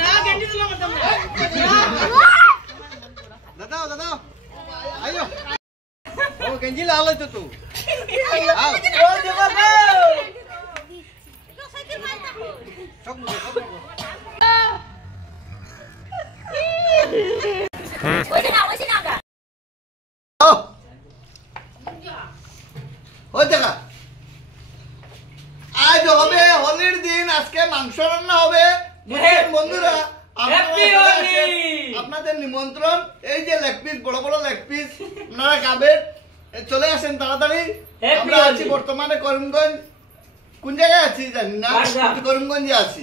না গেঞ্জি তুলো করতাম না দাদা আইও ও গেঞ্জি লাল হইতো তো আও ও দেবা গো সব ও দেখা আজ হবে হোলির দিন আজকে মাংস রান্না হবে বন্ধুরা আপনাদের নিমন্ত্রণ এই যে লেগ পিস বড় বড় লেগ পিস আপনারা খাবেন চলে আসেন তাড়াতাড়ি আমরা আছি বর্তমানে করিমগঞ্জ কোন জায়গায় আছি জানি না করিমগঞ্জে আছি